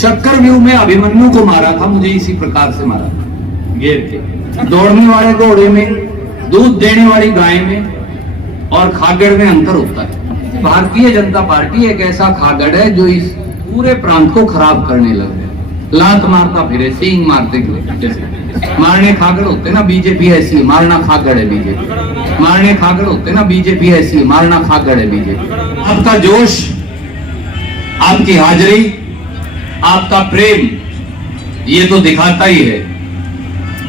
चक्रव्यूह में अभिमन्यु को मारा था, मुझे इसी प्रकार से मारा था, घेर के। दौड़ने वाले घोड़े में, दूध देने वाली गाय में और खागड़ में अंतर होता है। भारतीय जनता पार्टी एक ऐसा खागड़ है जो इस पूरे प्रांत को खराब करने लगे। लात मारता फिरे, सींग मारते जैसे मारने खागड़ होते ना, बीजेपी ऐसी है, मारना खागड़ है बीजेपी। मारने खागड़ होते ना, बीजेपी ऐसी है, मारना खागड़ है बीजेपी। आपका जोश, आपकी हाजिरी, आपका प्रेम ये तो दिखाता ही है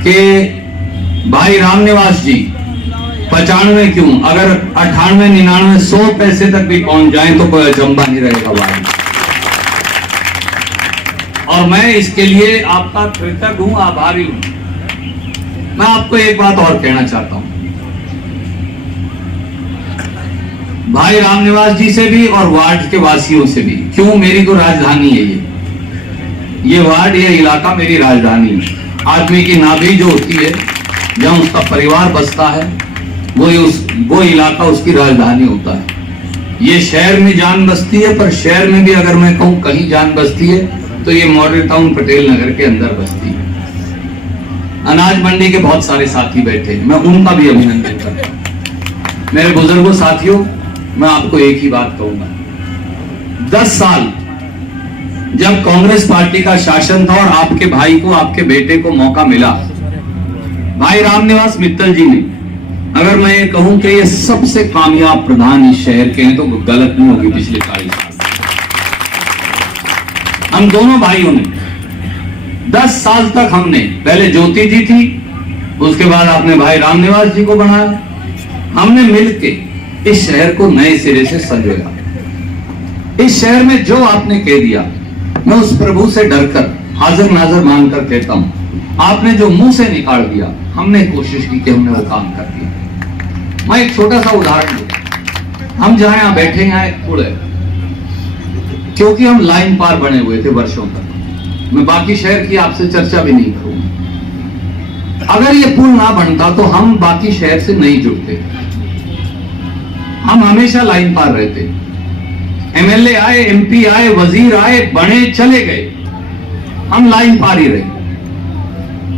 कि भाई रामनिवास जी 95 क्यों, अगर 98, 99, 100 पैसे तक भी पहुंच जाएं तो कोई अचंभा नहीं रहेगा भाई। और मैं इसके लिए आपका कृतज्ञ हूं, आभारी हूं। मैं आपको एक बात और कहना चाहता हूं, भाई रामनिवास जी से भी और वार्ड के वासियों से भी। क्यों, मेरी तो राजधानी है ये वार्ड, ये इलाका मेरी राजधानी है। आदमी की नाभि जो होती है, जहां उसका परिवार बसता है, वो इलाका उसकी राजधानी होता है। ये शहर में जान बसती है, पर शहर में भी अगर मैं कहूं कहीं जान बसती है तो ये मॉडल टाउन पटेल नगर के अंदर बसती है। अनाज मंडी के बहुत सारे साथी बैठे, मैं उनका भी अभिनंदन करता हूं। मेरे बुजुर्गों, साथियों, मैं आपको एक ही बात कहूंगा, 10 साल जब कांग्रेस पार्टी का शासन था और आपके भाई को, आपके बेटे को मौका मिला, भाई रामनिवास मित्तल जी ने, अगर मैं ये कहूं कि ये सबसे कामयाब प्रधान इस शहर के हैं तो गलत नहीं होगी। पिछले 40 साल हम दोनों भाइयों ने 10 साल तक, हमने पहले ज्योति जी थी, उसके बाद आपने भाई रामनिवास जी को बनाया, हमने मिलके इस शहर को नए सिरे से संजोया। इस शहर में जो आपने कह दिया, मैं उस प्रभु से डरकर हाजिर नाजर मानकर कहता हूं, आपने जो मुंह से निकाल दिया, हमने कोशिश की कि हमने वो काम कर दिया। मैं एक छोटा सा उदाहरण दूं, हम जहां यहां बैठे हैं एक पुल है, क्योंकि हम लाइन पार बने हुए थे वर्षों तक। मैं बाकी शहर की आपसे चर्चा भी नहीं करूंगा। अगर ये पुल ना बनता तो हम बाकी शहर से नहीं जुड़ते, हम हमेशा लाइन पार रहते। एमएलए आए, एमपी आए, वजीर आए, बने, चले गए, हम लाइन पार ही रहे।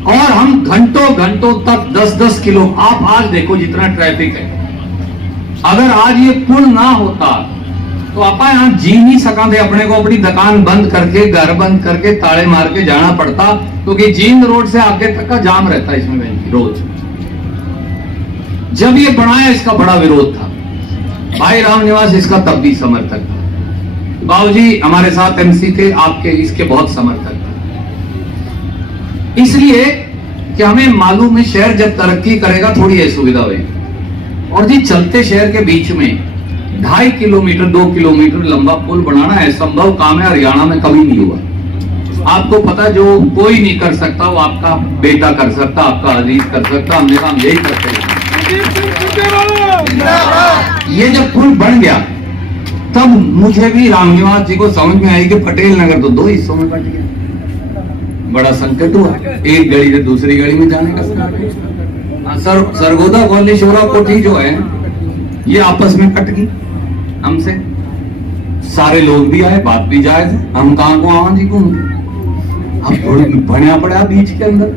और हम घंटों घंटों तक 10-10 किलो, आप आज देखो जितना ट्रैफिक है, अगर आज ये पुल ना होता तो आप यहां जी नहीं सका थे। अपने को अपनी दुकान बंद करके, घर बंद करके, ताले मार के जाना पड़ता, क्योंकि जींद रोड से आगे तक का जाम रहता इसमें रोज। जब ये बनाया इसका बड़ा विरोध था, भाई रामनिवास इसका तब भी समर्थक था, बाबूजी हमारे साथ एमसी थे, आपके इसके बहुत समर्थक थे। इसलिए कि हमें मालूम है शहर जब तरक्की करेगा थोड़ी असुविधा होगी। और जी चलते शहर के बीच में 2.5 किलोमीटर 2 किलोमीटर लंबा पुल बनाना असंभव काम है, हरियाणा में कभी नहीं हुआ। आपको पता, जो कोई नहीं कर सकता वो आपका बेटा कर सकता, आपका अजीज कर सकता, हमने काम यही करते हैं। ये जब पुल बन गया तब मुझे भी रामनिवास जी को समझ में आई कि पटेल नगर तो 2 हिस्सों में बट गया, बड़ा संकट हुआ। एक गली से दूसरी गली में जाने का सरगोदा कॉलोनी, शोरा कोठी जो है, ये आपस में कट गई हमसे। सारे लोग भी आए, बात भी जाए, हम कहां को आवां जी घूम के, अब थोड़ी बढ़िया पड़ा बीच के अंदर।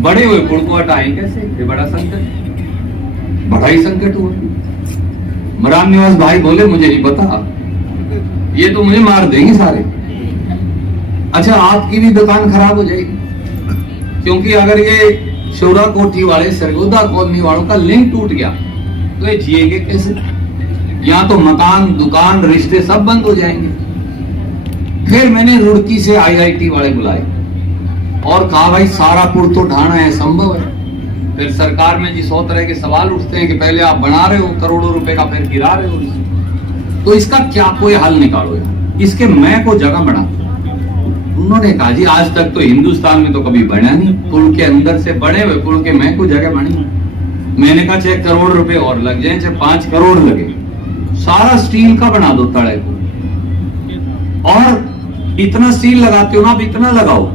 बड़े हुए पुल को हटाए कैसे, ये बड़ा संकट, बड़ा ही संकट हुआ। रामनिवास भाई बोले मुझे नहीं पता, ये तो मुझे मार देंगे सारे। अच्छा, आपकी भी दुकान खराब हो जाएगी, क्योंकि अगर ये शोरा कोठी वाले, सरगोदा कॉलोनी वालों का लिंक टूट गया तो ये जिएंगे कैसे? यहाँ तो मकान, दुकान, रिश्ते सब बंद हो जाएंगे। फिर मैंने रुड़की से IIT वाले बुलाए और कहा भाई सारा पुल तो ढाना है, संभव है? फिर सरकार में जी 100 तरह के सवाल उठते हैं कि पहले आप बना रहे हो करोड़ों रुपए का, फिर गिरा रहे हो, तो इसका क्या कोई हल निकालो, इसके मैं को जगह बना। उन्होंने कहा जी आज तक तो हिंदुस्तान में तो कभी बना नहीं, पुल के अंदर से बने हुए पुल के मैं को जगह बनी। मैंने कहा चाहे करोड़ रुपए और लग जाए, चाहे 5 करोड़ लगे, सारा स्टील का बना दो तड़े को, और इतना स्टील लगाते हो ना, आप इतना लगाओ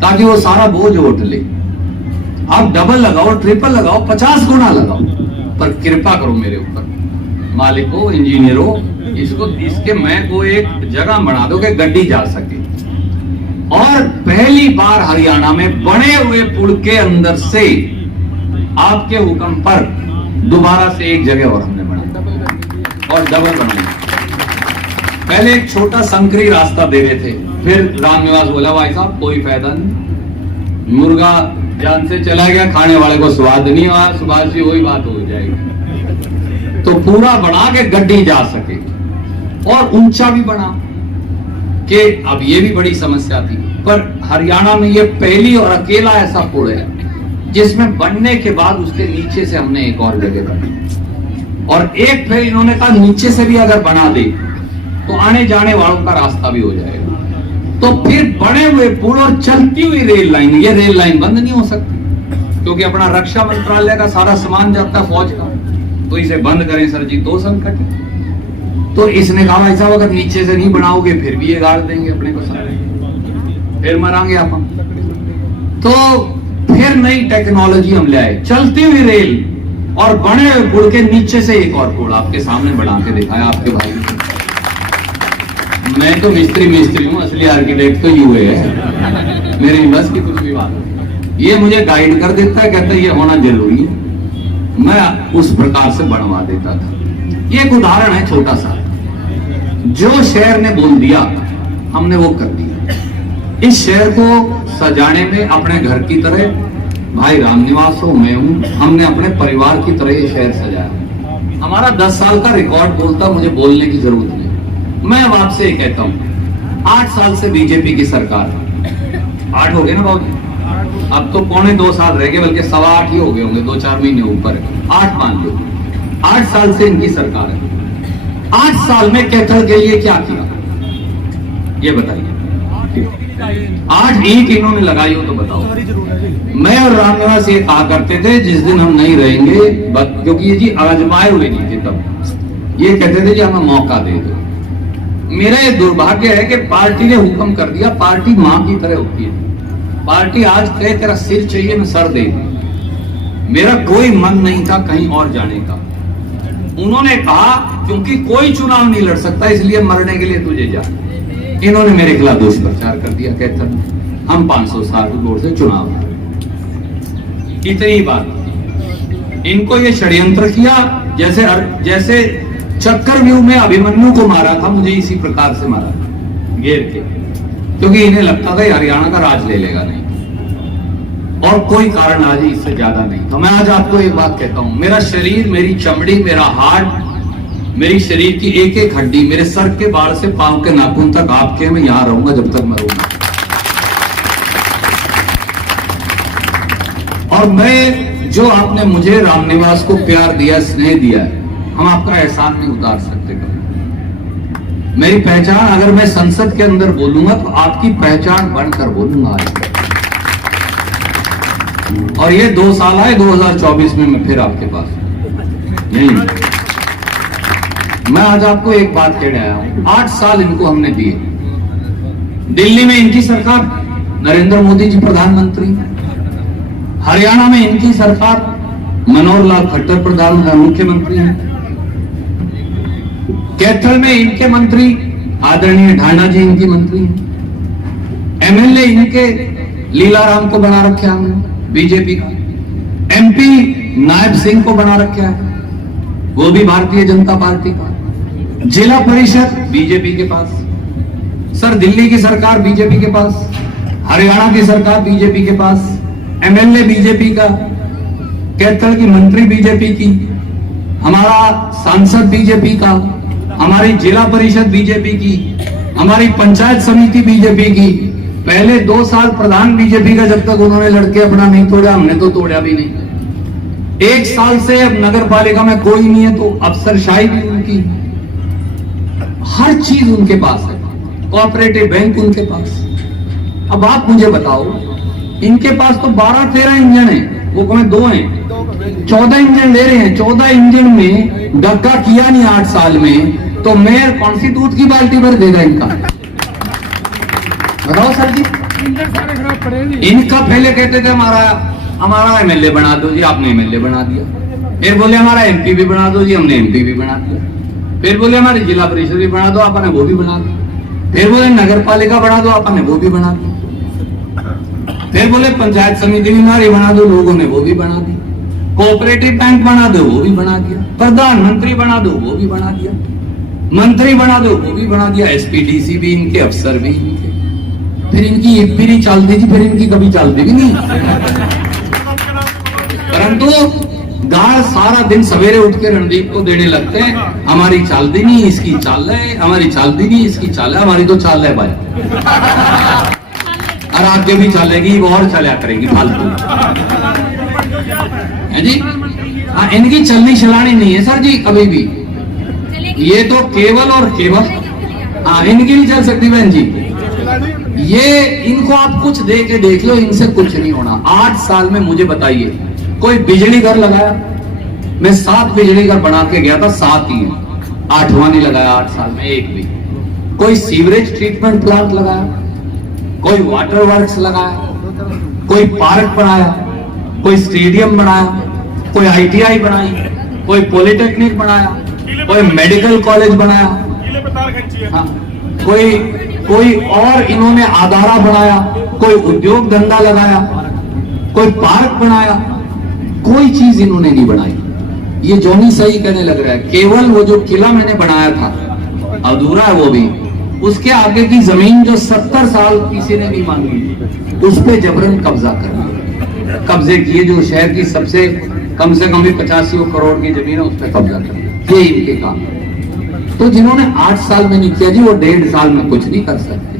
ताकि वो सारा बोझ उठ ले। आप डबल लगाओ, ट्रिपल लगाओ, 50 गुना लगाओ, पर कृपा करो मेरे ऊपर, मालिको, इंजीनियरों, इसके मैं को एक जगह बना दो कि गड्डी जा सके। और पहली बार हरियाणा में बने हुए पुल के अंदर से आपके हुक्म पर दोबारा से एक जगह और हमने बनाया और डबल बनाया। पहले एक छोटा संकरी रास्ता दे रहे थे, फिर रामनिवास बोला भाई साहब कोई फायदा नहीं, मुर्गा जान से चला गया, खाने वाले को स्वाद नहीं हुआ, सुभाष जी वही बात हो जाएगी। तो पूरा बना के गड्डी जा सके और ऊंचा भी बना कि अब ये भी बड़ी समस्या थी, पर हरियाणा में ये पहली और अकेला ऐसा पुल है जिसमें बनने के बाद उसके नीचे से हमने एक और जगह बनाई। और एक फिर इन्होंने कहा नीचे से भी अगर बना दे तो आने जाने वालों का रास्ता भी हो जाएगा। तो फिर बने हुए पुल और चलती हुई रेल लाइन, ये रेल लाइन बंद नहीं हो सकती क्योंकि अपना रक्षा मंत्रालय का सारा सामान जाता है फौज का, तो इसे बंद करें सर जी, दो संकट है। तो इसने कहा भाई साहब अगर नीचे से नहीं बनाओगे फिर भी ये गाड़ देंगे अपने को सारे, फिर मरांगे अपन। तो फिर नई टेक्नोलॉजी हम ले आए, चलती हुई रेल और बने हुए पुल के नीचे से एक और पुल आपके सामने बना के दिखाया आपके भाई। मैं तो मिस्त्री हूँ, असली आर्किटेक्ट तो यूए है, मेरी बस की कुछ भी बात। ये मुझे गाइड कर देता है, कहता है ये होना जरूरी है, मैं उस प्रकार से बनवा देता था। ये एक उदाहरण है छोटा सा, जो शहर ने बोल दिया हमने वो कर दिया। इस शहर को सजाने में अपने घर की तरह, भाई रामनिवास हो मैं हूं, हमने अपने परिवार की तरह ये शहर सजाया। हमारा 10 साल का रिकॉर्ड बोलता, मुझे बोलने की जरूरत नहीं। मैं अब आपसे कहता हूं 8 साल से बीजेपी की सरकार, 8 हो गए ना बहुत, अब तो 2.25 साल रह गए, बल्कि 7.25 ही हो गए होंगे, 2-4 महीने ऊपर, 8 मान लो। 8 साल से इनकी सरकार है। 8 साल में कैथल के लिए क्या किया ये बताइए। 8 ईंट इन्होंने लगाई हो तो बताओ। मैं और रामनिवास ये कहा करते थे जिस दिन हम नहीं रहेंगे, क्योंकि ये जी आजमाए हुए नहीं थे तब, ये कहते थे जी हमें मौका दे दो। मेरा ये दुर्भाग्य है कि पार्टी ने हुक्म कर दिया, पार्टी मां की तरह होती है। पार्टी आज कहे तेरा सिर चाहिए मैं सर दे दूं। मेरा कोई मन नहीं था कहीं और जाने का। उन्होंने कहा क्योंकि कोई चुनाव नहीं लड़ सकता इसलिए मरने के लिए तुझे जा। इन्होंने मेरे खिलाफ दुष्प्रचार कर दिया, कहता हम 507 वोट से चुनाव लड़े। इतनी बात। इनको ये षड्यंत्र किया, जैसे चक्रव्यूह में अभिमन्यु को मारा था, मुझे इसी प्रकार से मारा घेर के, क्योंकि इन्हें लगता था हरियाणा का राज ले लेगा नहीं, और कोई कारण आज इससे ज्यादा नहीं। तो मैं आज आपको एक बात कहता हूं, मेरा शरीर, मेरी चमड़ी, मेरा हार्ट, मेरी शरीर की एक एक हड्डी, मेरे सर के बाल से पांव के नाखून तक आपके, मैं यहां रहूंगा जब तक मरूंगा। और मैं, जो आपने मुझे रामनिवास को प्यार दिया, स्नेह दिया है, हम आपका एहसान नहीं उतार सकते कभी। मेरी पहचान अगर मैं संसद के अंदर बोलूंगा तो आपकी पहचान बनकर बोलूंगा। और ये 2 साल आए, 2024 में मैं फिर आपके पास नहीं। मैं आज आपको एक बात कहने आया हूं, 8 साल इनको हमने दिए। दिल्ली में इनकी सरकार, नरेंद्र मोदी जी प्रधानमंत्री, हरियाणा में इनकी सरकार, मनोहर लाल खट्टर मुख्यमंत्री हैं, कैथल में इनके मंत्री आदरणीय ढांडा जी इनकी मंत्री हैं, एमएलए इनके लीलाराम को बना रखा हमने बीजेपी का, एमपी नायब सिंह को बना रखा है, वो भी भारतीय जनता पार्टी का, जिला परिषद बीजेपी के पास, सर दिल्ली की सरकार बीजेपी के पास, हरियाणा की सरकार बीजेपी के पास, एमएलए बीजेपी का, कैथल की मंत्री बीजेपी की, हमारा सांसद बीजेपी का, हमारी जिला परिषद बीजेपी की, हमारी पंचायत समिति बीजेपी की। पहले 2 साल प्रधान बीजेपी का, जब तक उन्होंने लड़के अपना नहीं तोड़ा, हमने तो तोड़ा भी नहीं। 1 साल से अब नगर पालिका में कोई नहीं है, तो अफसरशाही भी उनकी, हर चीज उनके पास है, कोऑपरेटिव बैंक उनके पास। अब आप मुझे बताओ, इनके पास तो 12-13 इंजन है, वो कहें 2 हैं, 14 इंजन ले रहे हैं। 14 इंजन में डक्का किया नहीं 8 साल में, तो मेयर कौन सी दूध की बाल्टी भर देगा इनका? बताओ सर जी। इनका पहले कहते थे हमारा एमएलए बना दो जी, आपने एमएलए बना दिया। फिर बोले हमारा एमपी भी बना दो जी, हमने एमपी भी बना दिया। फिर बोले हमारी जिला परिषद भी बना दो, आपने वो भी बना दिया। फिर बोले नगर पालिका बना दो, आपने वो भी बना दिया। फिर बोले पंचायत समिति भी हमारी बना दो, लोगों ने वो भी बना दी। कोऑपरेटिव बैंक बना दो, वो भी बना दिया। प्रधानमंत्री बना दो, वो भी बना दिया। मंत्री बना दो, वो भी बना दिया। एसपीडीसी भी इनके, अफसर भी इनके। फिर इनकी ईपीरी चलती थी, फिर इनकी कभी चलती भी नहीं। परंतु गाड़ सारा दिन सवेरे उठ के रणदीप को देने लगते हैं, हमारी चलती नहीं, इसकी चाल है, हमारी चलती नहीं, इसकी चाल है, हमारी तो चाल है भाई, और आगे भी चलेगी, वो और चला करेगी फालतू है जी। हाँ, इनकी चलनी चलानी नहीं है सर जी कभी भी, ये तो केवल और केवल, हाँ इनकी नहीं चल सकती बहन जी। ये इनको आप कुछ दे के देख लो, इनसे कुछ नहीं होना। 8 साल में मुझे बताइए कोई बिजली घर लगाया? मैं 7 बिजली घर बना के गया था, 7 ही है, 8वां नहीं लगाया 8 साल में एक भी। कोई सीवरेज ट्रीटमेंट प्लांट लगाया, कोई वाटर वर्क्स लगाया, कोई पार्क बनाया, कोई स्टेडियम बनाया, कोई आईटीआई बनाई, कोई पॉलिटेक्निक बनाया, कोई मेडिकल कॉलेज बनाया, हाँ, कोई और इन्होंने आधारा बनाया, कोई उद्योग धंधा लगाया, कोई पार्क बनाया, कोई चीज इन्होंने नहीं बनाई। ये जॉनी सही कहने लग रहा है, केवल वो जो किला मैंने बनाया था अधूरा है वो भी, उसके आगे की जमीन जो 70 साल किसी ने नहीं मांगी, उस पे जबरन कब्जा कर कब्जे किए। जो शहर की सबसे कम से कम भी 85 करोड़ की जमीन है, उस पर कब्जा कर, ये इनके काम। तो जिन्होंने 8 साल में नहीं किया जी, वो 1.5 साल में कुछ नहीं कर सकते।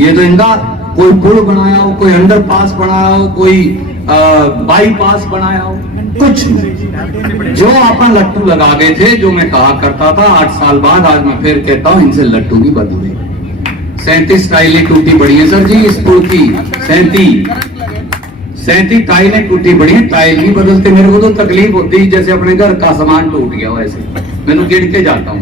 ये तो इनका कोई पुल बनाया हो, कोई अंडरपास बनाया हो, कोई बाईपास बनाया हो, कुछ नहीं। जो अपन लट्टू लगा गए थे, जो मैं कहा करता था 8 साल बाद, आज मैं फिर कहता हूं इनसे लट्टू भी बदले। 37 टाइलें टूटी पड़ी है सर जी इस पुल की, 37 टाइलें टूटी पड़ी है। टाइल नहीं बदलते, मेरे को तो तकलीफ होती है जैसे अपने घर का सामान टूट गया वैसे, मैं तो गिर के जाता हूँ।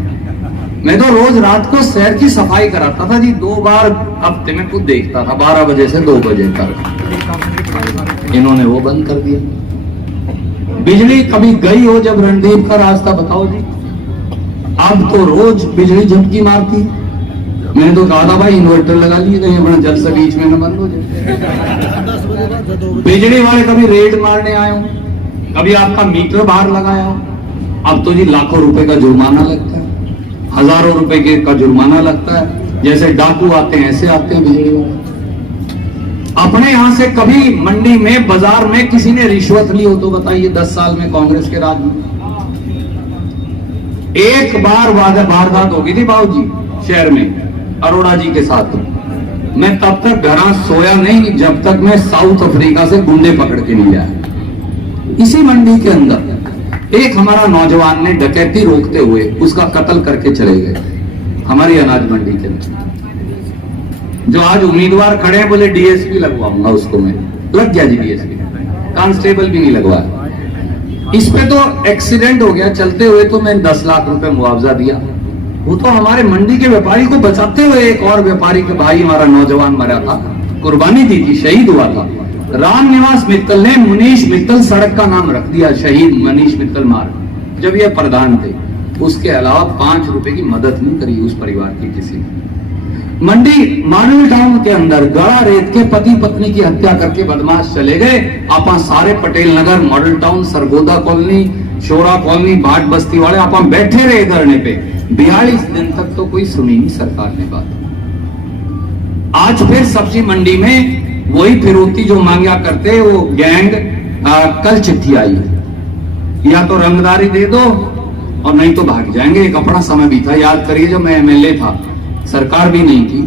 मैं तो रोज रात को शहर की सफाई कराता था जी, 2 बार हफ्ते में खुद देखता था, 12 बजे से 2 बजे तक। इन्होंने वो बंद कर दिया। बिजली कभी गई हो जब रणदीप का रास्ता बताओ जी? अब तो रोज बिजली झपकी मारती। मैंने तो कहा था भाई इन्वर्टर लगा लिए, कहीं अपना जल से बीच में न बंद हो जाए। बिजली वाले कभी रेड मारने आए हो, कभी आपका मीटर बाहर लगाया हो? अब तो जी लाखों रुपए का जुर्माना लगता है, हजारों रुपए का जुर्माना लगता है। जैसे डाकू आते हैं ऐसे आते हैं बिजली वाले। अपने यहां से कभी मंडी में, बाजार में किसी ने रिश्वत ली हो तो बताइए? 10 साल में कांग्रेस के राज में एक बार वारदात हो गई थी बाबूजी शहर में, अरोड़ा जी के साथ। मैं तब तक घर सोया नहीं जब तक मैं साउथ अफ्रीका से गुंडे पकड़ के नहीं आया। इसी मंडी के अंदर एक हमारा नौजवान ने डकैती रोकते हुए उसका कत्ल करके चले गए, हमारी अनाज मंडी के अंदर। जो आज उम्मीदवार खड़े हैं बोले डीएसपी लगवाऊंगा उसको, मैं लग गया जी डीएसपी, कांस्टेबल भी नहीं लगवाया। इस पे तो एक्सीडेंट हो गया चलते हुए, तो मैं 10 लाख रुपए मुआवजा दिया। वो तो हमारे मंडी के व्यापारी को बचाते हुए एक और व्यापारी के भाई हमारा नौजवान मरा था, कुर्बानी दी थी, शहीद हुआ था। रामनिवास मित्तल ने मुनीश मित्तल सड़क का नाम रख दिया, शहीद मनीष मित्तल मार्ग, जब ये प्रधान थे। उसके अलावा 5 रुपए की मदद नहीं करी उस परिवार की किसी ने। मंडी मॉडल टाउन के अंदर गड़ा रेत के पति पत्नी की हत्या करके बदमाश चले गए। आप सारे Patel Nagar, Model Town, Sargodha colony, Shora colony, Bhat Basti वाले आप बैठे रहे धरने पे। 42 दिन तक तो कोई सुनी नहीं सरकार ने बात। आज फिर सब्जी मंडी में वही फिरौती जो मांगा करते वो गैंग, कल चिट्ठी आई, या तो रंगदारी दे दो और नहीं तो भाग जाएंगे। एक अपना समय भी था, याद करिए जब मैं एमएलए था, सरकार भी नहीं थी,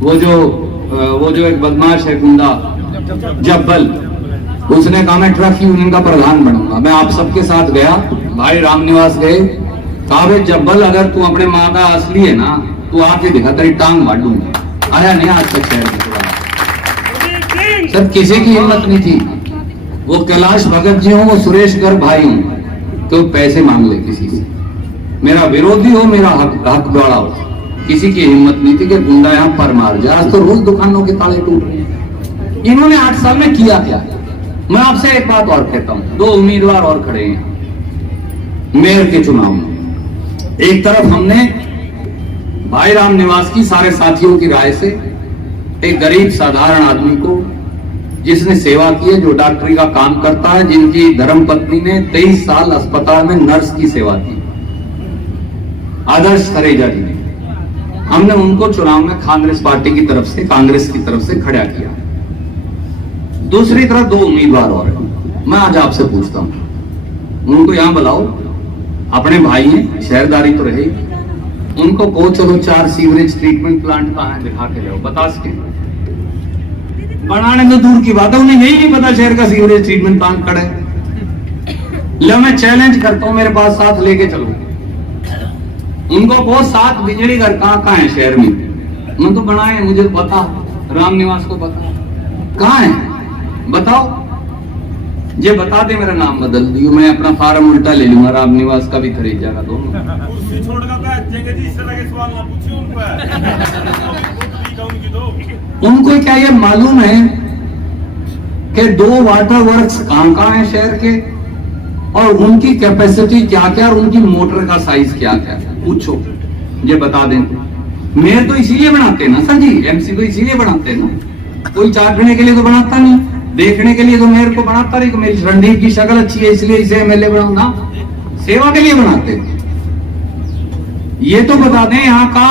वो जो एक बदमाश है गुंडा जब्बल, उसने कहा मैं ट्रक यूनियन का प्रधान बनूंगा। मैं आप सबके साथ गया, भाई रामनिवास गए, कहा भाई जब्बल अगर तू अपने माँ का असली है ना, तू आके दिखा, तेरी टांग मार दूंगा। आया नहीं आज तक शहर में सर, किसी की हिम्मत नहीं थी। वो कैलाश भगत जी हो, वो सुरेश गर्ग भाई हो, तो पैसे मांग ले किसी से, मेरा विरोधी हो, मेरा हक बड़ा हो, किसी की हिम्मत नहीं थी कि गुंडा यहां पर मार जाए। आज तो रोज दुकानों के ताले टूट रहे हैं। इन्होंने 8 साल में किया क्या? मैं आपसे एक बात और कहता हूं, 2 उम्मीदवार और खड़े हैं मेयर के चुनाव में। एक तरफ हमने भाई रामनिवास की सारे साथियों की राय से एक गरीब साधारण आदमी को जिसने सेवा की है, जो डॉक्टरी का काम करता है, जिनकी धर्मपत्नी ने 23 साल अस्पताल में नर्स की सेवा की, आदर्श खरेजा जी ने, हमने उनको चुनाव में कांग्रेस पार्टी की तरफ से, कांग्रेस की तरफ से खड़ा किया। दूसरी तरफ 2 उम्मीदवार और हैं। मैं आज आपसे पूछता हूं, उनको यहां बुलाओ, अपने भाई हैं, शहरदारी तो रहे, उनको कहो चलो 4 सीवरेज ट्रीटमेंट प्लांट कहां है दिखा के जाओ, बता सके? बनाने तो दूर की बात है, उन्हें यही नहीं पता शहर का सीवरेज ट्रीटमेंट प्लांट खड़ा है। लो मैं चैलेंज करता हूं, मेरे पास साथ लेके चलो, उनको कहो 7 बिजली घर कहां है शहर में, उन्होंने तो बनाए, मुझे पता, राम निवास को पता कहां है, बताओ। ये बता दे मेरा नाम बदल दियो, मैं अपना फार्म उल्टा ले लूंगा, राम निवास का भी खरीद जाएगा दोनों। उनको क्या ये मालूम है कि 2 वाटर वर्क्स कहां है शहर के, और उनकी कैपेसिटी क्या क्या, और उनकी मोटर का साइज क्या क्या, पूछो, ये बता दें। मेयर तो इसीलिए बनाते हैं ना सर जी, एमसी को इसीलिए बनाते हैं ना, कोई चाटने के लिए तो बनाता नहीं, देखने के लिए तो मेयर को बनाता नहीं, मेरी रणदीप की शक्ल अच्छी है इसलिए इसे एमएलए बनाऊंगा, सेवा के लिए बनाते हैं। ये तो बता दें यहाँ का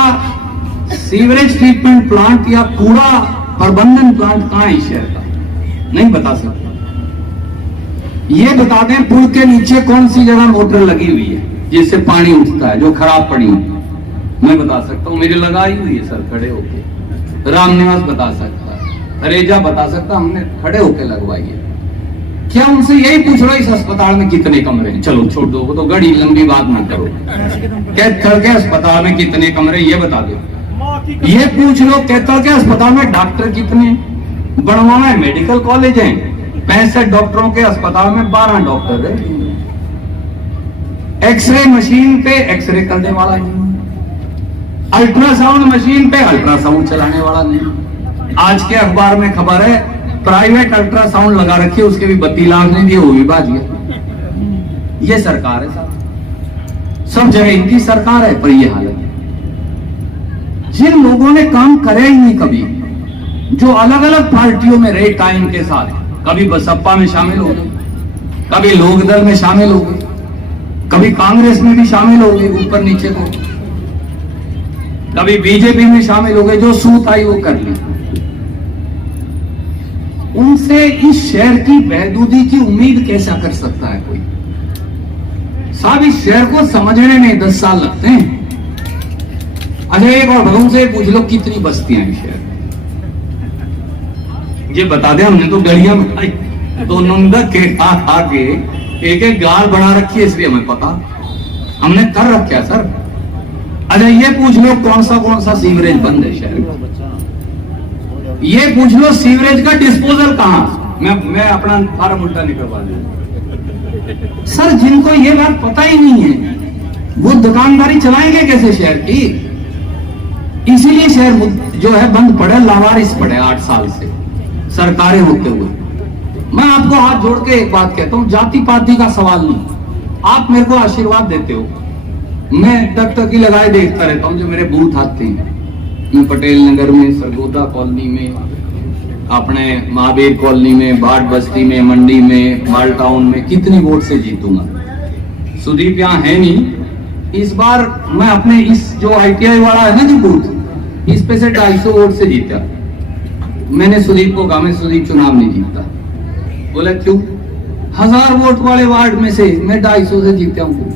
सीवरेज ट्रीटमेंट प्लांट या कूड़ा प्रबंधन प्लांट कहां है शहर का, नहीं बता सकते। ये बता दें पुल के नीचे कौन सी जगह मोटर लगी हुई है जिससे पानी उठता है, जो खराब पड़ी है, मैं बता सकता हूं, मेरी लगाई हुई है सर खड़े होके, राम निवास बता सकता है, खरेजा बता सकता, हमने खड़े होके लगवाई है। क्या उनसे यही पूछ लो इस अस्पताल में कितने कमरे हैं, चलो छोड़ दो, वो तो बड़ी लंबी बात ना करो, कैथल के अस्पताल में कितने कमरे ये बता दो। ये पूछ लो कैथल के अस्पताल में डॉक्टर कितने, बड़वा में मेडिकल कॉलेज है, 65 डॉक्टरों के अस्पताल में 12 डॉक्टर है, एक्सरे मशीन पे एक्सरे करने वाला नहीं, अल्ट्रासाउंड मशीन पे अल्ट्रासाउंड चलाने वाला नहीं। आज के अखबार में खबर है प्राइवेट अल्ट्रासाउंड लगा रखी है, उसके भी 32 लाख नहीं दिए, वो भी बाज गया। ये सरकार है साहब, सब जगह इनकी सरकार है, पर ये हालत है। जिन लोगों ने काम करे ही नहीं कभी, जो अलग अलग पार्टियों में रहे टाइम के साथ, कभी बसपा में शामिल हो गए, कभी लोकदल में शामिल हो गए, कभी कांग्रेस में भी शामिल हो गए ऊपर नीचे को, कभी बीजेपी में शामिल हो गए, जो सूत आई वो कर ली। उनसे इस शहर की बहदूदी की उम्मीद कैसा कर सकता है कोई? साहब इस शहर को समझने में 10 साल लगते हैं। अच्छा एक और भगवान से पूछ लो कितनी बस्तियां हैं शहर, ये बता दे। हमने तो गलियां बनाई, दोनों के खा के एक एक गाल बना रखी है, इसलिए हमें पता, हमने कर रखा सर। अच्छा ये पूछ लो कौन सा सीवरेज बंद है शहर में, ये पूछ लो सीवरेज का डिस्पोजल कहां, मैं अपना फार्म उल्टा निकलवा दूं। सर जिनको ये बात पता ही नहीं है वो दुकानदारी चलाएंगे कैसे शहर की? इसीलिए शहर जो है बंद पड़े, लावारिस पड़े 8 साल से सरकारें होते हुए। मैं आपको हाथ जोड़ के एक बात कहता हूं, जाति पाति का सवाल नहीं, आप मेरे को आशीर्वाद देते हो, मैं टकटकी लगाए देखता रहता हूं, जो मेरे बूथ आते हैं, मैं पटेल नगर में, सरगोदा कॉलोनी में, अपने महावीर कॉलोनी में, भाट बस्ती में, मंडी में, माल टाउन में कितनी वोट से जीतूंगा। सुदीप यहाँ है नहीं, इस बार मैं अपने इस जो ITI वाला है ना जो बूथ, इस पे से 250 वोट से जीता। मैंने सुदीप को कहा मैं सुदीप चुनाव नहीं जीतता, बोला क्यों? 1000 वोट वाले वार्ड में से मैं 250 से जीता हूँ,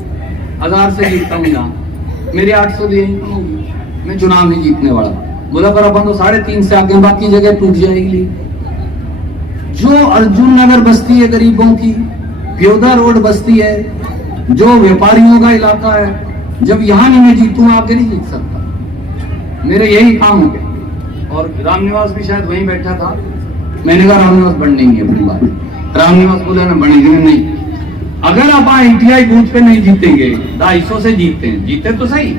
1000 से जीतता हूँ यहाँ, मेरे 800 दिए होगी, मैं चुनाव नहीं जीतने वाला। बोला पर अपन तो 3.5 से आगे बाकी जगह टूट जाएगी। जो अर्जुन नगर बस्ती है गरीबों की, प्योदा रोड बस्ती है, जो व्यापारियों का इलाका है, जब यहाँ नहीं मैं जीतूंगा आगे नहीं जीत सकता। मेरे यही काम हो गए। और रामनिवास भी शायद वहीं बैठा था, मैंने कहा रामनिवास बढ़ेंगे अपनी बात। रामनिवास बोला ना बढ़ेंगे नहीं, अगर आप ITI बूथ पे नहीं जीतेंगे, 250 से जीतते हैं, जीते तो सही,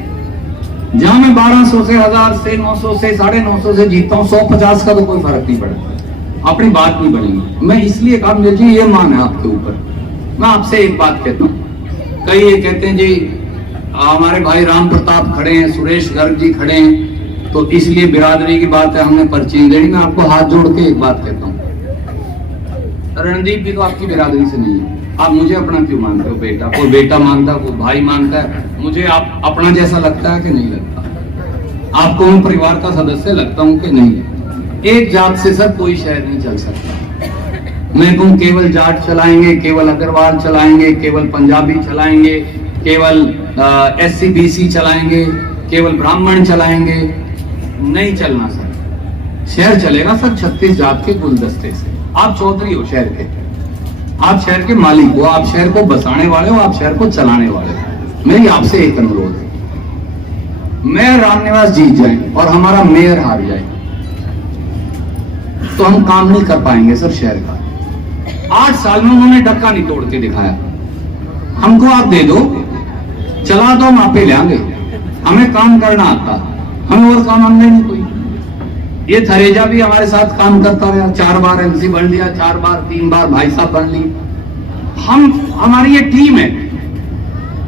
जहां मैं 1200 से, 1000 से, 900 से, 950 से जीतता हूँ, 150 का तो कोई फर्क नहीं पड़ता, अपनी बात नहीं बनेगी। मैं इसलिए कहा मुझे ये मान है आपके ऊपर। मैं आपसे एक बात कहता हूँ, कई ये कहते हैं जी हमारे भाई राम प्रताप खड़े हैं, सुरेश गर्ग जी खड़े हैं, तो इसलिए बिरादरी की बात है, हमने पर्ची देनी। मैं आपको हाथ जोड़ के एक बात कहता हूँ, रणदीप भी तो आपकी बिरादरी से नहीं है। आप मुझे अपना क्यों मानते हो बेटा? कोई बेटा मानता है, कोई भाई मानता है, मुझे आप अपना जैसा लगता है कि नहीं लगता? आपको मैं परिवार का सदस्य लगता हूँ कि नहीं? एक जात से सर कोई शहर नहीं चल सकता। मैं कहूँ केवल जाट चलाएंगे, केवल अग्रवाल चलाएंगे, केवल पंजाबी चलाएंगे, केवल SC BC चलाएंगे, केवल ब्राह्मण चलाएंगे, नहीं चलना सर। शहर चलेगा सर 36 जात के गुलदस्ते से। आप चौधरी हो शहर के, आप शहर के मालिक हो, आप शहर को बसाने वाले हो, आप शहर को चलाने वाले हो। मेरी आपसे एक अनुरोध है, मेयर रामनिवास जीत जाए और हमारा मेयर हार जाए तो हम काम नहीं कर पाएंगे सर शहर का। 8 साल में उन्होंने डक्का नहीं तोड़ के दिखाया। हमको आप दे दो, चला दो, हम आपे लेंगे, हमें काम करना आता, हमें और काम हमने नहीं कोई। ये थरेजा भी हमारे साथ काम करता रहा, 4 बार MC बन लिया, 4 बार 3 बार भाई साहब बन ली। हमारी ये टीम है,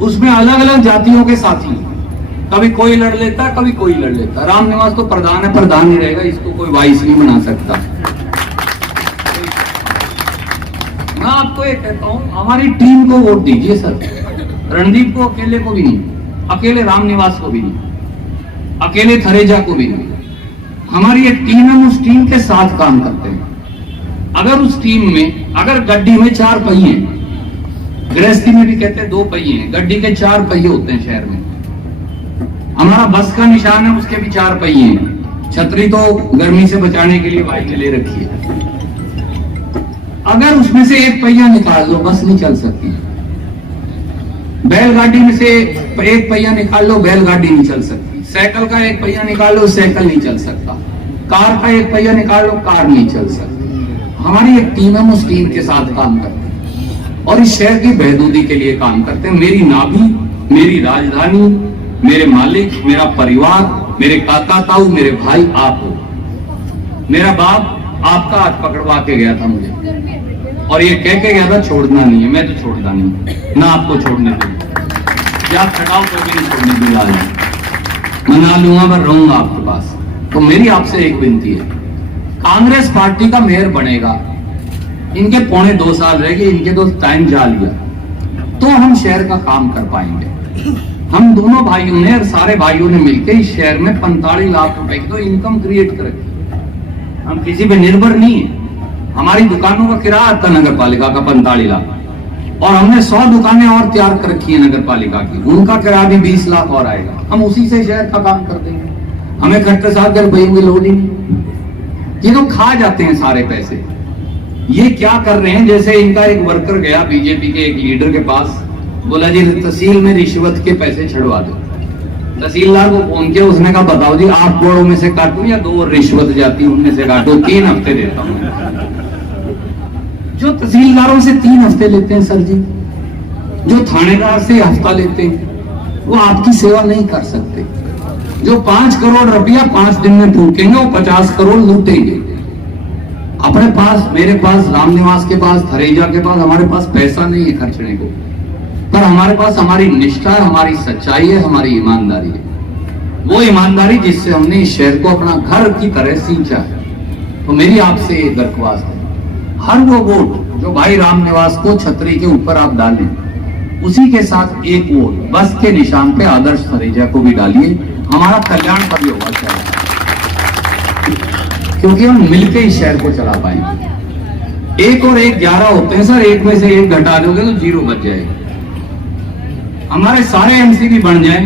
उसमें अलग अलग जातियों के साथी, कभी कोई लड़ लेता, कभी कोई लड़ लेता। रामनिवास तो प्रधान है, प्रधान ही रहेगा, इसको कोई वाइस नहीं बना सकता। मैं आपको ये कहता हूं, हमारी टीम को वोट दीजिए सर। रणदीप को अकेले को भी नहीं, अकेले रामनिवास को भी नहीं, अकेले थरेजा को भी नहीं। हमारी एक टीम है, उस टीम के साथ काम करते हैं। अगर उस टीम में, अगर गड्डी में 4 पहिए, गृहस्थी में भी कहते हैं 2 पहिए हैं, गड्डी के 4 पहिए होते हैं शहर में। हमारा बस का निशान है, उसके भी 4 पहिए हैं। छतरी तो गर्मी से बचाने के लिए भाई ने ले रखी है। अगर उसमें से एक पहिया निकाल लो, बस नहीं चल सकती। बैलगाड़ी में से एक पहिया निकाल लो, बैलगाड़ी नहीं चल सकती। साइकिल का एक पहिया निकाल लो, साइकिल नहीं चल सकता। कार का एक पहिया निकाल लो, कार नहीं चल सकती। हमारी एक टीम है, उस टीम के साथ काम करते हैं और इस शहर की बहबूदी के लिए काम करते हैं। मेरी नाभि, मेरी राजधानी, मेरे मालिक, मेरा परिवार, मेरे काका ताऊ, मेरे भाई आप हो। मेरा बाप आपका हाथ पकड़वा के गया था मुझे और ये कह के गया था छोड़ना नहीं है। मैं तो छोड़ता नहीं, ना आपको छोड़ने दूंगा, या छटाओ तो भी नहीं छोड़ने दूंगा। मना लूंगा, मैं रहूंगा आपके पास। तो मेरी आपसे एक विनती है, कांग्रेस पार्टी का मेयर बनेगा, इनके 2.25 साल रह गए, इनके तो टाइम जा लिया, तो हम शहर का काम कर पाएंगे। हम दोनों भाइयों ने और सारे भाइयों ने मिलकर इस शहर में 45 लाख रुपए की तो इनकम क्रिएट कर रखी। हम किसी पे निर्भर नहीं है। हमारी दुकानों का किराया आता नगर पालिका का 45 लाख, और हमने 100 दुकानें और तैयार कर रखी है नगर पालिका की, उनका किराया भी 20 लाख और आएगा। हम उसी से शहर का काम कर देंगे, हमें खट्टे साथ कर भाई की लोड ही नहीं। ये तो खा जाते हैं सारे पैसे। ये क्या कर रहे हैं, जैसे इनका एक वर्कर गया बीजेपी के एक लीडर के पास, बोला जी तहसील में रिश्वत के पैसे छड़वा दो। तहसीलदार को फोन किया, उसने कहा बताओ जी 8 करोड़ में से काटूं या 2 और रिश्वत जाती उनमें से काटो, 3 हफ्ते देता हूं। जो तहसीलदारों से 3 हफ्ते लेते हैं सर जी, जो थानेदार से हफ्ता लेते हैं, वो आपकी सेवा नहीं कर सकते। जो 5 करोड़ रुपया 5 दिन में फूकेंगे, वो 50 करोड़ लूटेंगे। अपने पास, मेरे पास, रामनिवास के पास, थरेजा के पास, हमारे पास पैसा नहीं है खर्चने को, पर हमारे पास हमारी निष्ठा है, हमारी सच्चाई है, हमारी ईमानदारी है। वो ईमानदारी जिससे हमने इस शहर को अपना घर की तरह सींचा है। तो मेरी आपसे एक दरख्वास्त है, हर वो वोट जो भाई रामनिवास को छतरी के ऊपर आप डालें, उसी के साथ एक वोट बस के निशान पे आदर्श थरेजा को भी डालिए। हमारा कल्याण तभी होगा शहर, क्योंकि हम मिलकर इस शहर को चला पाएंगे। 1 और 1 11 होते हैं सर, 1 में से 1 घटा दोगे तो 0 बच जाएगा। हमारे सारे MC भी बन जाएं,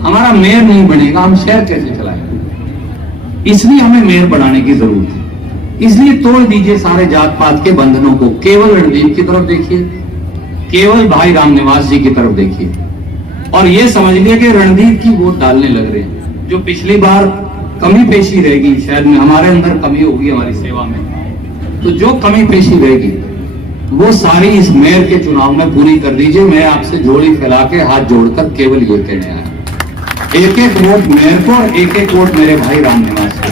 हमारा मेयर नहीं बनेगा, हम शहर कैसे चलाएंगे? इसलिए हमें मेयर बनाने की जरूरत है। इसलिए तोड़ दीजिए सारे जात पात के बंधनों को, केवल रणदीप की तरफ देखिए, केवल भाई रामनिवास जी की तरफ देखिए, और ये समझ लिया कि रणदीप की वोट डालने लग रहे हैं। जो पिछली बार कमी पेशी रहेगी, शायद में हमारे अंदर कमी होगी हमारी सेवा में, तो जो कमी पेशी रहेगी वो सारी इस मेयर के चुनाव में पूरी कर दीजिए। मैं आपसे जोड़ी फैला के हाथ जोड़कर केवल ये कहने आया, 1-1 वोट मेयर को और 1-1 वोट मेरे भाई रामनिवास को,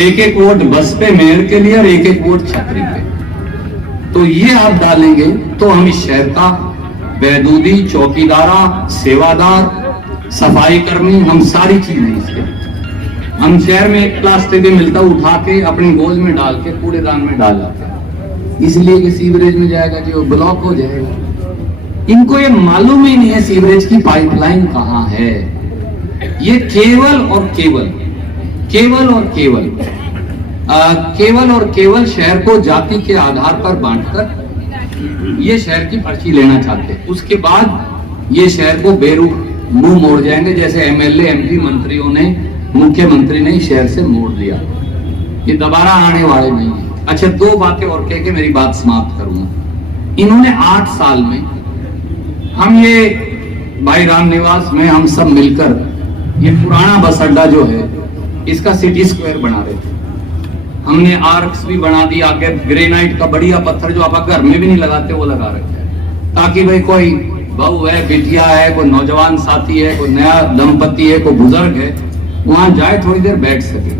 1-1 वोट बस पे मेयर के लिए और 1-1 वोट छतरी पे। तो ये आप डालेंगे तो हम इस शहर का बहदूदी, चौकीदारा, सेवादार, सफाई कर्मी, हम सारी चीजें इसके हम शहर में एक प्लास्टिक भी मिलता, उठा के अपनी गोद में डाल के कूड़ेदान में डाल जाते हैं, इसलिए कि सीवरेज में जाएगा कि वो ब्लॉक हो जाएगा। इनको ये मालूम ही नहीं है सीवरेज की पाइपलाइन कहाँ है। ये केवल और केवल शहर को जाति के आधार पर बांटकर ये शहर की पर्ची लेना चाहते हैं। उसके बाद ये शहर को बेरुख मुंह मोड़ जाएंगे, जैसे एमएलए एमपी मंत्रियों ने, मुख्यमंत्री ने शहर से मोड़ लिया। ये दोबारा आने वाले नहीं है। अच्छा, दो बातें और कह के मेरी बात समाप्त करूंगा। इन्होंने 8 साल में, हम ये भाई रामनिवास में हम सब मिलकर ये पुराना बस अड्डा जो है इसका सिटी स्क्वायर बना रहे थे। हमने आर्क्स भी बना दी, आगे ग्रेनाइट का बढ़िया पत्थर जो आप घर में भी नहीं लगाते वो लगा रखे हैं, ताकि भाई कोई बहू है, बिटिया है, कोई नौजवान साथी है, कोई नया दंपति है, कोई बुजुर्ग है, वहां जाए थोड़ी देर बैठ सके।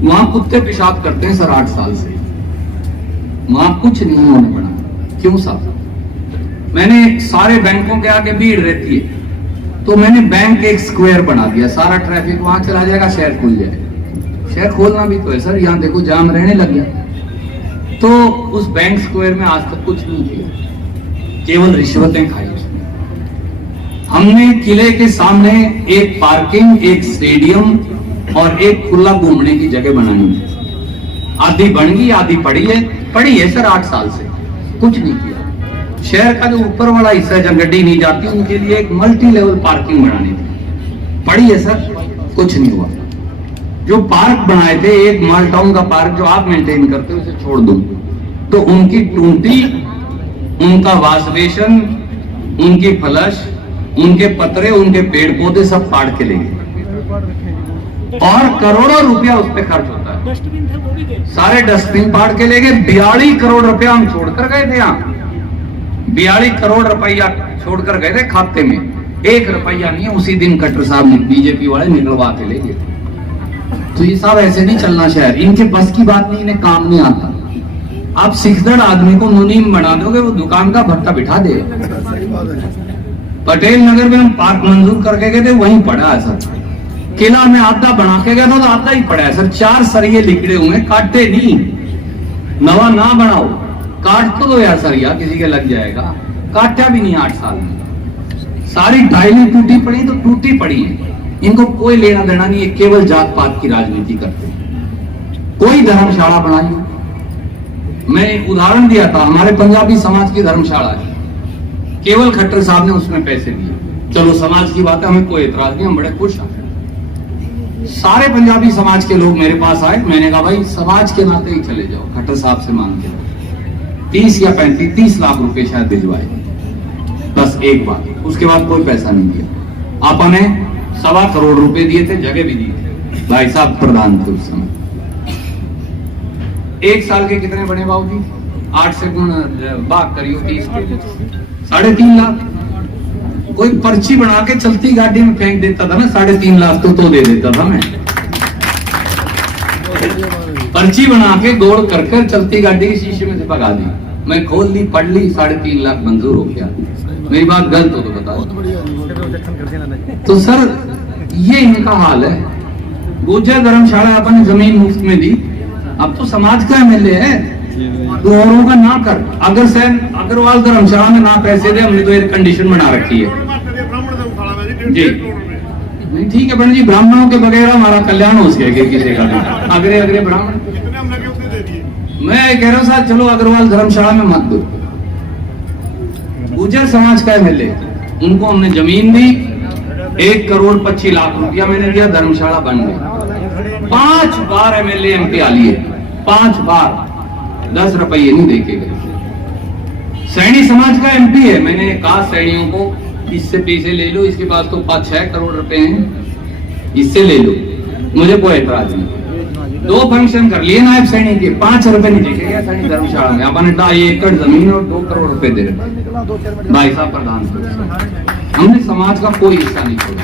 वहां कुत्ते पेशाब करते हैं सर 8 साल से, वहां कुछ नहीं होने बना। क्यों साहब? मैंने सारे बैंकों के आगे भीड़ रहती है, तो मैंने बैंक एक स्क्वायर बना दिया, सारा ट्रैफिक वहां चला जाएगा, शहर खुल जाएगा। शहर खोलना भी तो है सर, यहाँ देखो जाम रहने लग गया। तो उस बैंक स्क्वायर में आज तक कुछ नहीं किया, केवल रिश्वतें खाई। हमने किले के सामने एक पार्किंग, एक स्टेडियम और एक खुला घूमने की जगह बनानी है। आधी बन गई, आधी पड़ी है सर 8 साल से, कुछ नहीं किया। शहर का जो ऊपर वाला हिस्सा है जहां गड्डी नहीं जाती, उनके लिए एक मल्टी लेवल पार्किंग बनानी थी, पड़ी है सर, कुछ नहीं हुआ। जो पार्क बनाए थे, एक माल टाउन का पार्क जो आप मेंटेन करते हो, उसे छोड़ दूं तो उनकी टूंटी, उनका वाश बेसन, उनकी फलश, उनके पतरे, उनके पेड़ पौधे सब फाड़ के ले गए और करोड़ों रुपया उस पर खर्च होता है। सारे डस्टबिन फाड़ के ले गए। 42 करोड़ रुपया हम छोड़कर गए थे यहाँ, 42 करोड़ रुपया छोड़कर गए थे खाते में, 1 रुपया नहीं है। उसी दिन खट्टर साहब ने, बीजेपी वाले निकलवा के ले गए। तो ये साहब ऐसे नहीं चलना शहर, इनके बस की बात नहीं, इन्हें काम नहीं आता। आप सिखदड़ आदमी को मुनीम बना दोगे, वो दुकान का भट्टा बिठा दे। पटेल नगर में हम पार्क मंजूर करके गए थे, वहीं पड़ा है सर। किला में आधा बना के गया था तो आधा ही पड़ा है सर। 4 सरिये लिखड़े हुए, काटे नहीं, नवा ना बनाओ, काट तो दो यार सरिया, किसी के लग जाएगा। काटा भी नहीं 8 साल में। सारी टाइलें टूटी पड़ी तो टूटी पड़ी है, इनको कोई लेना देना नहीं है, केवल जात पात की राजनीति करते हैं। कोई धर्मशाला बनाई, मैं उदाहरण दिया था, हमारे पंजाबी समाज की धर्मशाला है, केवल खट्टर साहब ने उसमें पैसे दिए। चलो समाज की बात है, हमें कोई एतराज नहीं, हम बड़े खुश हैं। सारे पंजाबी समाज के लोग मेरे पास आए, मैंने कहा भाई समाज के नाते ही चले जाओ, खट्टर साहब से मांग के 30 या 35-30 लाख रुपए शायद भिजवाए, बस एक बार। उसके बाद कोई पैसा नहीं दिया। आपने 1.25 करोड़ रुपए दिए थे, जगह भी दी थी, भाई साहब प्रधान थे उस समय। 1 साल के कितने बने बाबूजी? 8 से गुण भाग करियो 30 के 3.5 लाख। कोई पर्ची बना के चलती गाड़ी में फेंक देता था ना, 3.5 लाख तो दे देता था मैं। पर्ची बना के दौड़ कर चलती गाड़ी के शीशे में से भगा दी, मैं खोल ली, पढ़ ली, 3.5 लाख मंजूर हो गया। मेरी बात गलत हो तो बता। तो सर ये इनका हाल है। गुर्जर धर्मशाला अपन जमीन मुफ्त में दी, अब तो समाज का एमएलए है, तो औरों का ना कर। अगर सैन अग्रवाल धर्मशाला में ना पैसे दे, हमने तो एयर कंडीशन बना रखी है जी। नहीं ठीक है बहन जी, ब्राह्मणों के बगैर हमारा कल्याण हो सके किसी का। अगरे अगरे ब्राह्मण मैं कह रहा हूँ साहब, चलो अग्रवाल धर्मशाला में मत दो। गुर्जर समाज का एमएलए, उनको हमने जमीन दी, 1 करोड़ 25 लाख रुपया मैंने दिया, धर्मशाला बन गई। 5 बार एमएलए एमपी आ लिए, 5 बार 10 रुपये नहीं देके गए। सैनी समाज का एमपी है, मैंने कहा सैनियों को इससे पैसे ले लो, इसके पास तो 5-6 करोड़ रुपए हैं, इससे ले लो, मुझे कोई एतराज नहीं। 2 फंक्शन कर लिए नायब सैनी के, 5 रुपए नहीं देखे गया सैनी धर्मशाला में। अपन 2.5 एकड़ जमीन और 2 करोड़ रुपए दे रहे भाई साहब प्रधान। हमने समाज का कोई हिस्सा नहीं छोड़ा,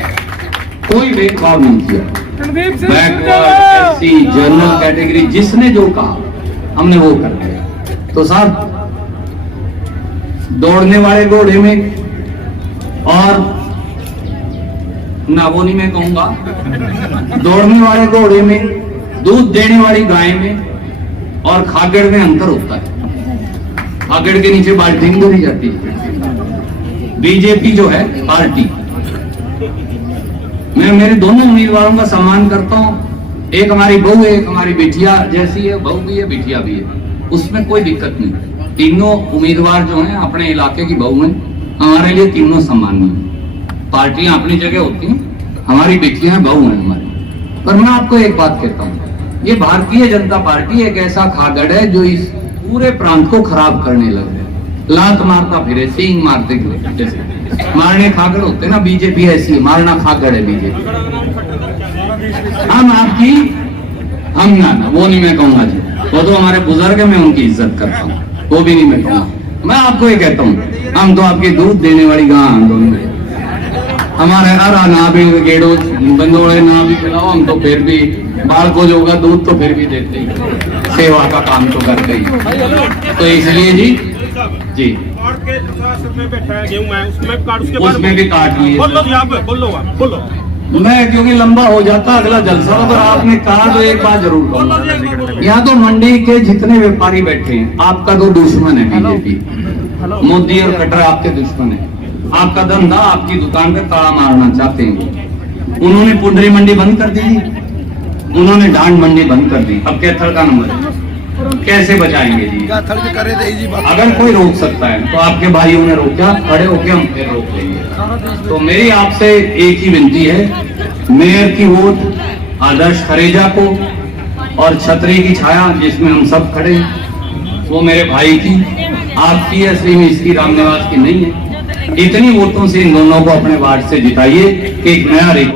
कोई भेदभाव नहीं किया। बैकवर्ड, एससी, जनरल कैटेगरी, जिसने जो कहा हमने वो कर दिया। तो साहब दौड़ने वाले घोड़े में और ना वो नहीं मैं कहूंगा। दौड़ने वाले घोड़े में, दूध देने वाली गाय में और खागड़ में अंतर होता है। खागड़ के नीचे बाल्टी नहीं धरी जाती। बीजेपी जो है पार्टी, मैं मेरे दोनों उम्मीदवारों का सम्मान करता हूं। एक हमारी बहू है, एक हमारी बिटिया जैसी है, बहू भी है बिटिया भी है, उसमें कोई दिक्कत नहीं। तीनों उम्मीदवार जो हैं अपने इलाके की बहू हैं, हमारे लिए तीनों सम्मानीय हैं। पार्टियां अपनी जगह होती हैं, हमारी बिटियां बहू हैं हमारी। पर मैं आपको एक बात कहता हूं, ये भारतीय जनता पार्टी एक ऐसा खागड़ है जो इस पूरे प्रांत को खराब करने लग गया। लात मारता फिरे, सींग मारते फिरे, जैसे मारने खागड़ होते ना, बीजेपी ऐसी है, मारना खागड़ है बीजेपी। हम आपकी, हम ना वो नहीं मैं कहूंगा जी, वो तो हमारे बुजुर्ग है, मैं उनकी इज्जत करता हूँ, वो भी नहीं मैं कहूंगा। मैं आपको ये कहता हूँ, हम तो आपकी दूध देने वाली गां, हम दोनों हमारे अरा ना भी गेड़ो बंदोड़े ना भी खिलाओ, हम तो फिर भी बाल को जो होगा दूध तो फिर भी देते ही, सेवा का काम तो करते ही। तो इसलिए जी उसमें भी काट लिए। मैं क्योंकि लंबा हो जाता अगला जलसा, अगर आपने कहा तो एक बात जरूर कहूंगा। यहाँ तो मंडी के जितने व्यापारी बैठे हैं, आपका तो दुश्मन है बीजेपी, मोदी और खट्टर आपके दुश्मन है। आपका धंधा, आपकी दुकान पे ताला मारना चाहते हैं। उन्होंने पुंडरी मंडी बंद कर दी, उन्होंने डांड मंडी बंद कर दी। अब कैथल का नंबर है, कैसे बचाएंगे जी? अगर कोई रोक सकता है तो आपके भाइयों ने रोका, खड़े होके हम फिर रोक लेंगे। तो मेरी आपसे एक ही विनती है, मेयर की वोट आदर्श खरेजा को और छतरी की छाया जिसमें हम सब खड़े हैं, वो मेरे भाई की, आपकी है, श्री इसकी रामनिवास की नहीं है। इतनी वोटों से इन दोनों को अपने वार्ड से जिताइए कि एक नया